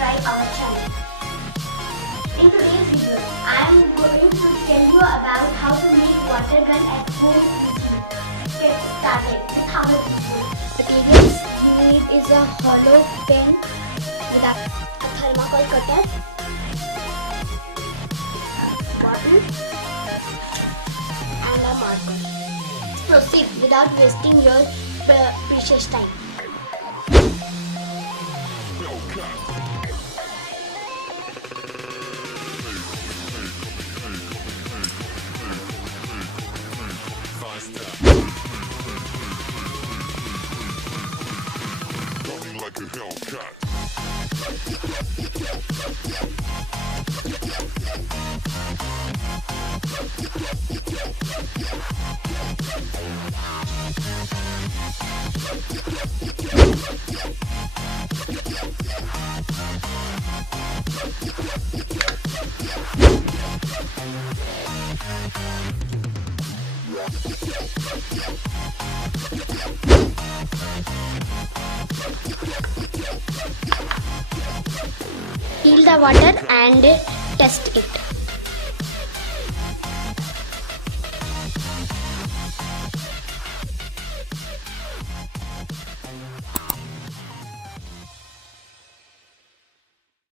subscribe our channel. In today's video, I am going to tell you about how to make water gun at home easily. Let's get started with how it is made. Materials you need is a hollow pen with a thermocol cutter, bottle and a marker. Proceed without wasting your precious time. Like a Hellcat. Heat the water and test it.